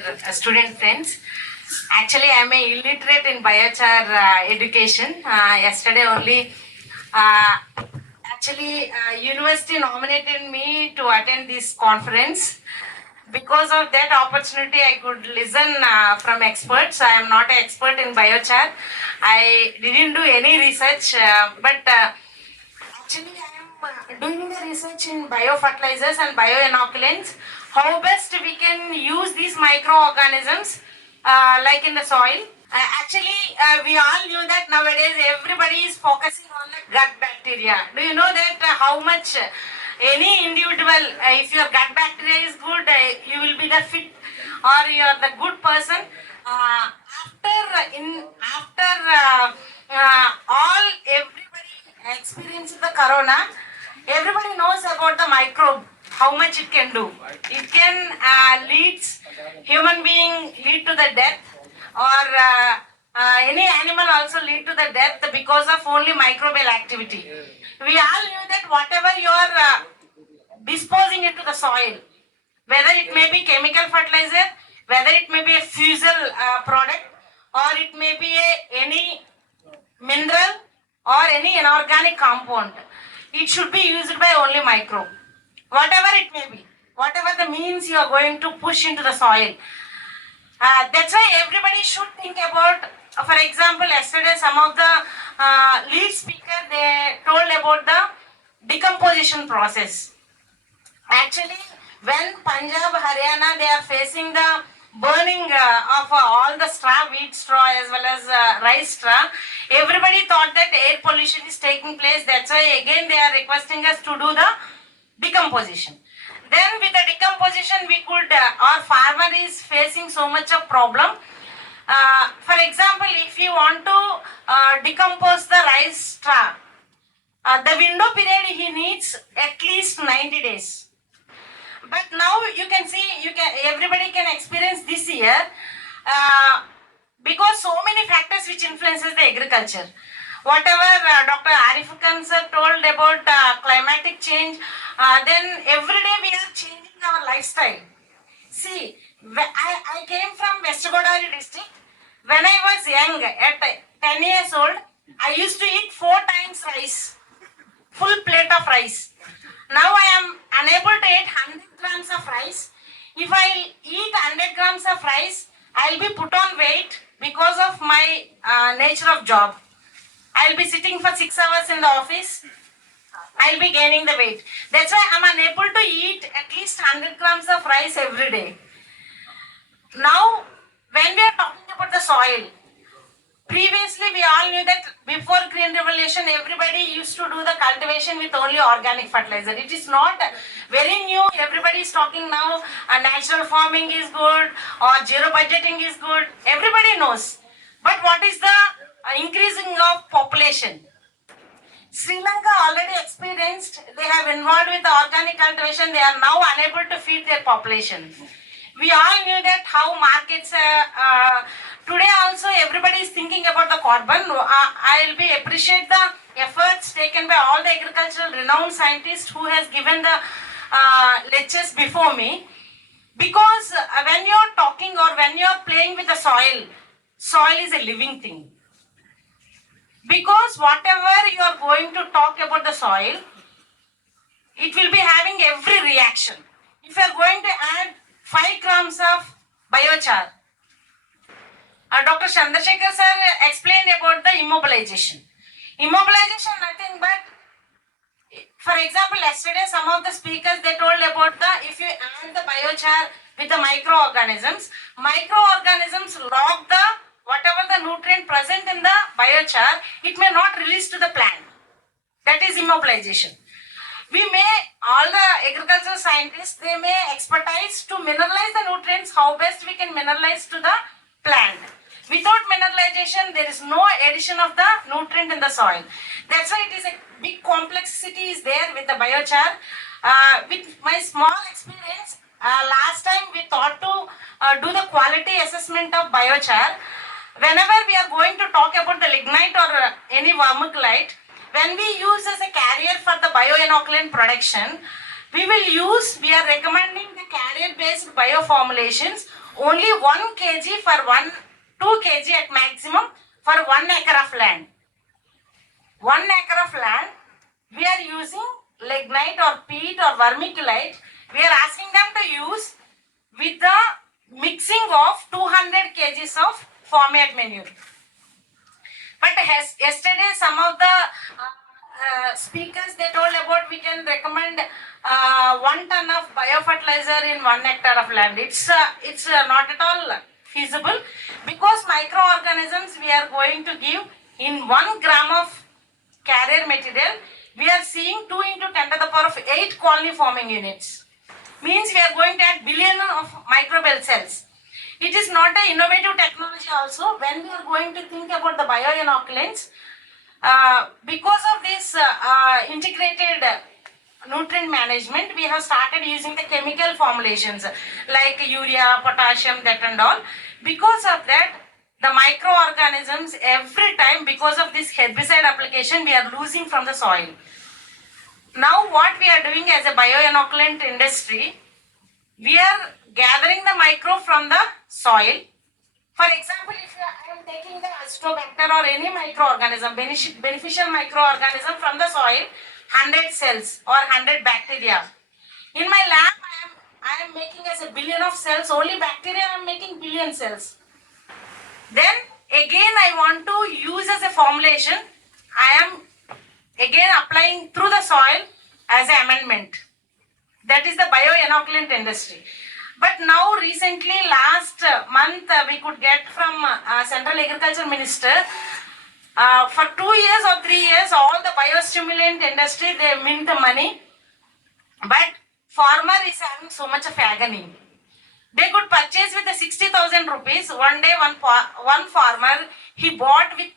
dear student friends. Actually, I am a illiterate in biochar education. Yesterday only, university nominated me to attend this conference. Because of that opportunity, I could listen from experts. I am not an expert in biochar. I didn't do any research, but actually I am doing the research in biofertilizers and bioinoculants. How best we can use these microorganisms like in the soil. We all knew that nowadays everybody is focusing on the gut bacteria. Do you know that how much any individual, if your gut bacteria is good, you will be the fit or you are the good person. Everybody experienced the corona, everybody knows about the microbe, how much it can do. It can human being lead to the death, or any animal also lead to the death because of only microbial activity. We all knew that whatever you are disposing into the soil, whether it may be chemical fertilizer, whether it may be a fusel product, or it may be any mineral or any inorganic compound, it should be used by only microbe. Whatever it may be, whatever the means you are going to push into the soil. That's why everybody should think about, for example, yesterday some of the lead speakers, they told about the decomposition process. Actually, when Punjab, Haryana, they are facing the burning of all the straw, wheat straw as well as rice straw, everybody thought that air pollution is taking place. That's why again they are requesting us to do the decomposition. Then with the decomposition, we could, our farmer is facing so much of problem. For example, if you want to decompose the rice straw, the window period he needs at least 90 days. But now you can see, everybody can experience this year because so many factors which influences the agriculture. Whatever Dr. Arif Khan sir told about climatic change, then every day we are changing our lifestyle. See, I came from West Godavari district. When I was young, at 10 years old, I used to eat 4 times rice, full plate of rice. Now I am unable to eat 100 grams of rice. If I eat 100 grams of rice, I will be put on weight because of my nature of job. I will be sitting for 6 hours in the office. I will be gaining the weight. That's why I am unable to eat at least 100 grams of rice every day. Now, when we are talking about the soil, previously we all knew that before Green Revolution, everybody used to do the cultivation with only organic fertilizer. It is not very new. Everybody is talking now, natural farming is good or zero budgeting is good. Everybody knows. But what is the increasing of population? Sri Lanka already experienced, they have involved with the organic cultivation, they are now unable to feed their population. We all knew that how markets, today also everybody is thinking about the carbon. I will appreciate the efforts taken by all the agricultural renowned scientists who has given the lectures before me. Because when you are talking or when you are playing with the soil, soil is a living thing. Because whatever you are going to talk about the soil, it will be having every reaction. If you are going to add 5 grams of biochar, Dr. Chandrasekhar sir explained about the immobilization. Immobilization nothing but, for example, yesterday some of the speakers they told about if you add the biochar with the microorganisms lock the whatever the nutrient present in the biochar, it may not release to the plant. That is immobilization. All the agricultural scientists, they may expertise to mineralize the nutrients, how best we can mineralize to the plant. Without mineralization, there is no addition of the nutrient in the soil. That's why it is a big complexity is there with the biochar. With my small experience, last time we thought to do the quality assessment of biochar. Whenever we are going to talk about the lignite or any vermiculite, when we use as a carrier for the bioinoculant production, we are recommending the carrier-based bioformulations Only 1 kg for 2 kg at maximum for 1 acre of land. 1 acre of land, we are using lignite or peat or vermiculite. We are asking them to use with the mixing of 200 kgs of format manure. But yesterday, some of the speakers, they told about we can recommend 1 ton of biofertilizer in 1 hectare of land. It's not at all feasible, because microorganisms we are going to give in 1 gram of carrier material. We are seeing 2 into 10 to the power of 8 colony forming units. Means we are going to add billion of microbial cells. It is not an innovative technology also. When we are going to think about the bioinoculants, because of this integrated nutrient management, we have started using the chemical formulations like urea, potassium, that and all. Because of that, the microorganisms every time, because of this herbicide application, we are losing from the soil. Now what we are doing as a bioinoculant industry, we are gathering the micro from the soil. For example, if I am taking the Azotobacter or any microorganism, beneficial microorganism from the soil, 100 cells or 100 bacteria. In my lab, I am making as a billion of cells. Only bacteria I am making billion cells. Then again I want to use as a formulation. I am again applying through the soil as an amendment. That is the bioinoculant industry. But now recently, last month, we could get from Central Agriculture Minister, for 2 years or 3 years, all the biostimulant industry, they mint the money. But farmer is having so much of agony. They could purchase with the 60,000 rupees. One day, one farmer, he bought with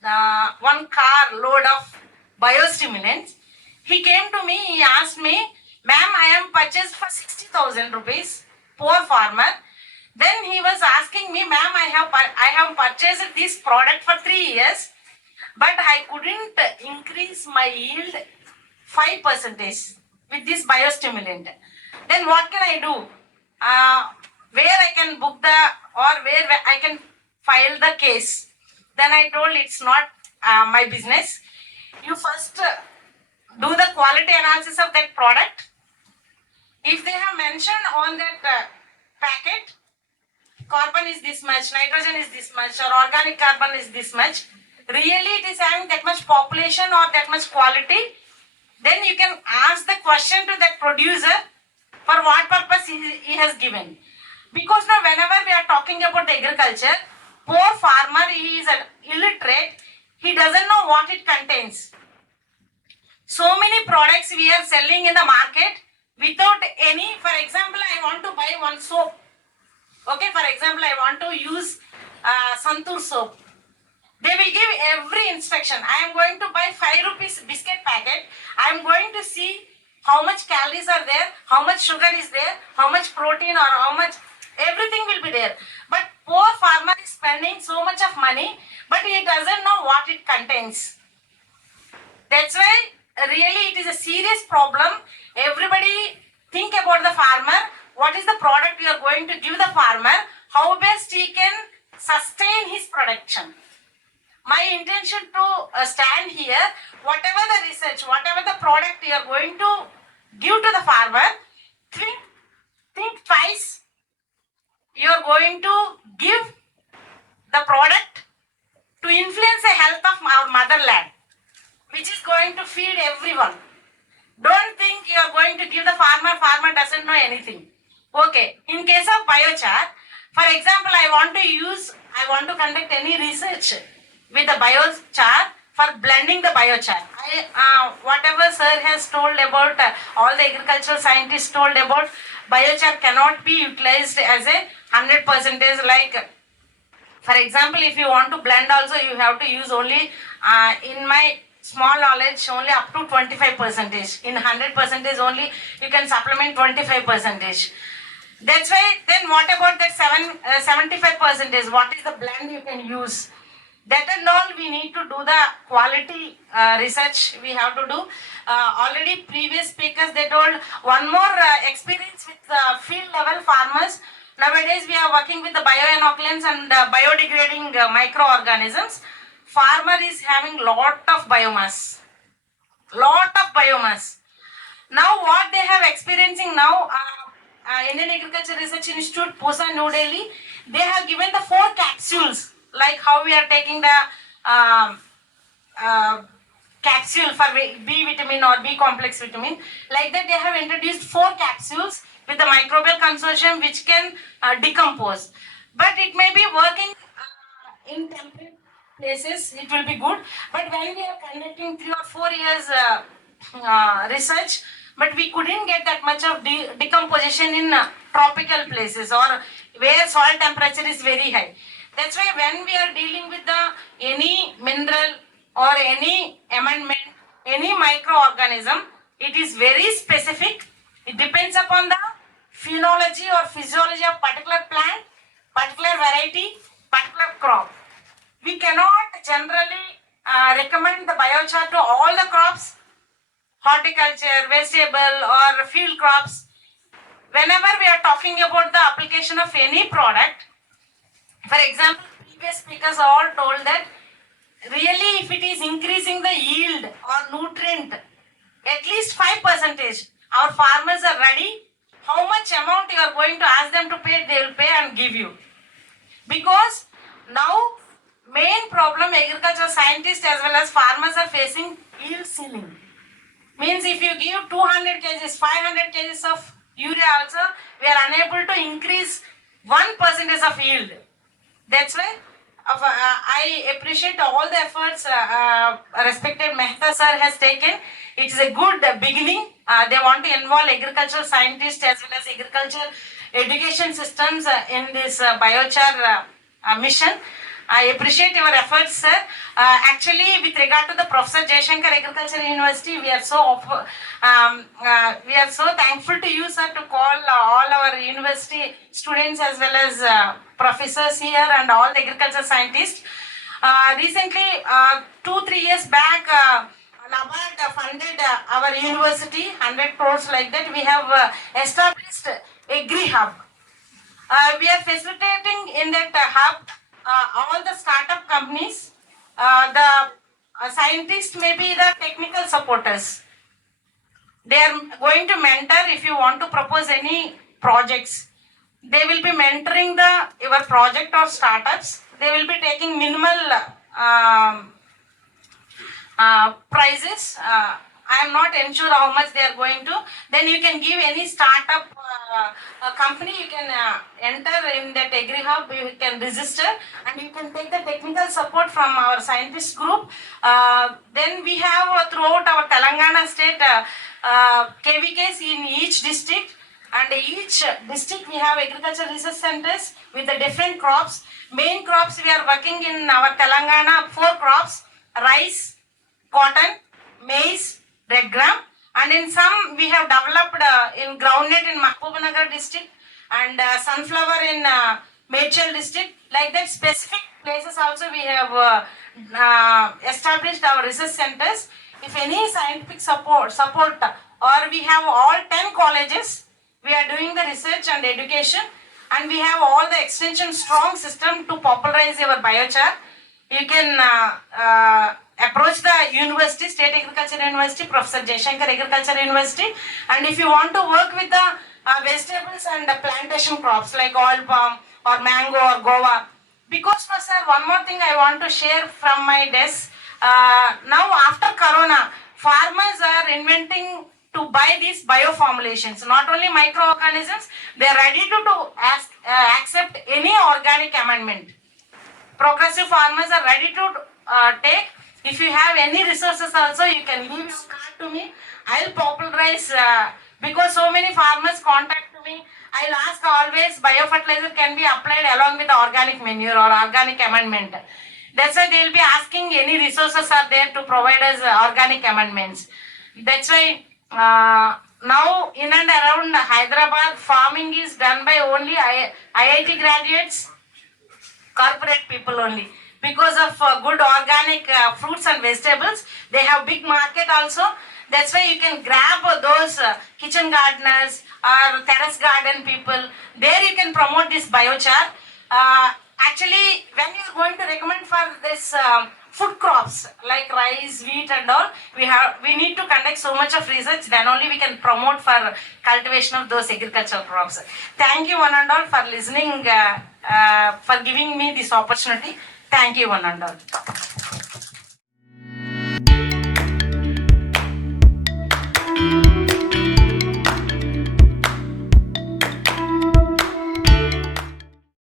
1 car load of biostimulants. He came to me, he asked me, "Ma'am, I am purchased for 60,000 rupees. Poor farmer." Then he was asking me, "Ma'am, I have purchased this product for 3 years, but I couldn't increase my yield 5% with this biostimulant. Then what can I do? Where I can book or where I can file the case?" Then I told, "It's not my business. You first do the quality analysis of that product. If they have mentioned on that packet, carbon is this much, nitrogen is this much, or organic carbon is this much, really it is having that much population or that much quality, then you can ask the question to that producer for what purpose he has given." Because now whenever we are talking about the agriculture, poor farmer, he is illiterate, he doesn't know what it contains. So many products we are selling in the market without any. For example, I want to buy one soap. Okay, for example, I want to use Santur soap. They will give every instruction. I am going to buy 5 rupees biscuit packet. I am going to see how much calories are there, how much sugar is there, how much protein or how much, everything will be there. But poor farmer is spending so much of money, but he doesn't know what it contains. That's why really it is a serious problem. Everybody think about the farmer. What is the product you are going to give the farmer? How best he can sustain his production. My intention to stand here, whatever the research, whatever the product you are going to give to the farmer, think twice. You are going to give the product to influence the health of our motherland, which is going to feed everyone. Don't think you are going to give the farmer doesn't know anything. Okay, in case of biochar, for example, I want to conduct any research with the biochar for blending the biochar. Whatever sir has told about, all the agricultural scientists told about, biochar cannot be utilized as a 100%. Like, for example, if you want to blend also, you have to use only, in my small knowledge, only up to 25%. In 100% only, you can supplement 25%. That's why, then what about that 75%? What is the blend you can use? That and all we need to do the quality research we have to do. Already previous speakers, they told one more experience with field level farmers. Nowadays, we are working with the bioinoculants and biodegrading microorganisms. Farmer is having lot of biomass. Lot of biomass. Now, what they have experiencing now, Indian Agriculture Research Institute, Pusa, New Delhi, they have given the 4 capsules, like how we are taking the capsule for B vitamin or B complex vitamin. Like that, they have introduced 4 capsules with the microbial consortium which can decompose. But it may be working in temperate places, it will be good. But when we are conducting 3 or 4 years research, but we couldn't get that much of decomposition in tropical places or where soil temperature is very high. That's why when we are dealing with any mineral or any amendment, any microorganism, it is very specific. It depends upon the phenology or physiology of particular plant, particular variety, particular crop. We cannot generally recommend the biochar to all the crops, horticulture, vegetable or field crops. Whenever we are talking about the application of any product, for example, previous speakers all told that really if it is increasing the yield or nutrient at least 5%, our farmers are ready. How much amount you are going to ask them to pay, they will pay and give you. Because now main problem agricultural scientists as well as farmers are facing yield ceiling. Means if you give 200 kgs, 500 kgs of urea also, we are unable to increase 1% of yield. That's why I appreciate all the efforts respected Mehta sir has taken. It is a good beginning. They want to involve agricultural scientists as well as agriculture education systems in this biochar mission. I appreciate your efforts, sir. Actually, with regard to the Professor Jaishankar Agriculture University, we are so thankful to you, sir, to call all our university students as well as professors here and all the agriculture scientists. Recently, 2-3 years back, NABARD funded our university, 100 crores like that. We have established Agri Hub. We are facilitating in that hub all the startup companies, the scientists may be the technical supporters. They are going to mentor if you want to propose any projects. They will be mentoring your project or startups. They will be taking minimal prices. I am not sure how much they are going to. Then you can give any startup company, you can enter in that Agri Hub, you can register and you can take the technical support from our scientist group. Then we have throughout our Telangana state KVKs in each district, and each district we have agriculture research centers with the different crops. Main crops we are working in our Telangana, 4 crops: rice, cotton, maize, red gram, and in some we have developed in groundnut in Mahbubnagar district and sunflower in Mechal district. Like that, specific places also we have established our research centers. If any scientific support or we have all 10 colleges, we are doing the research and education, and we have all the extension strong system to popularize your biochar. You can approach the university, State Agriculture University, Professor Jaishankar Agriculture University, and if you want to work with the vegetables and the plantation crops like oil palm or mango or guava. Because, Professor, one more thing I want to share from my desk. Now after Corona, farmers are inventing to buy these bioformulations, not only microorganisms, they are ready to accept any organic amendment. Progressive farmers are ready to take. If you have any resources also, you can leave your card to me. I'll popularize because so many farmers contact me. I'll ask always biofertilizer can be applied along with the organic manure or organic amendment. That's why they'll be asking any resources are there to provide us organic amendments. That's why now in and around Hyderabad, farming is done by only IIT graduates, corporate people only. because of good organic fruits and vegetables. They have big market also. That's why you can grab those kitchen gardeners or terrace garden people. There you can promote this biochar. Actually, when you are going to recommend for this food crops like rice, wheat, and all, we need to conduct so much of research. Then only we can promote for cultivation of those agricultural crops. Thank you one and all for listening, for giving me this opportunity. Thank you one and all.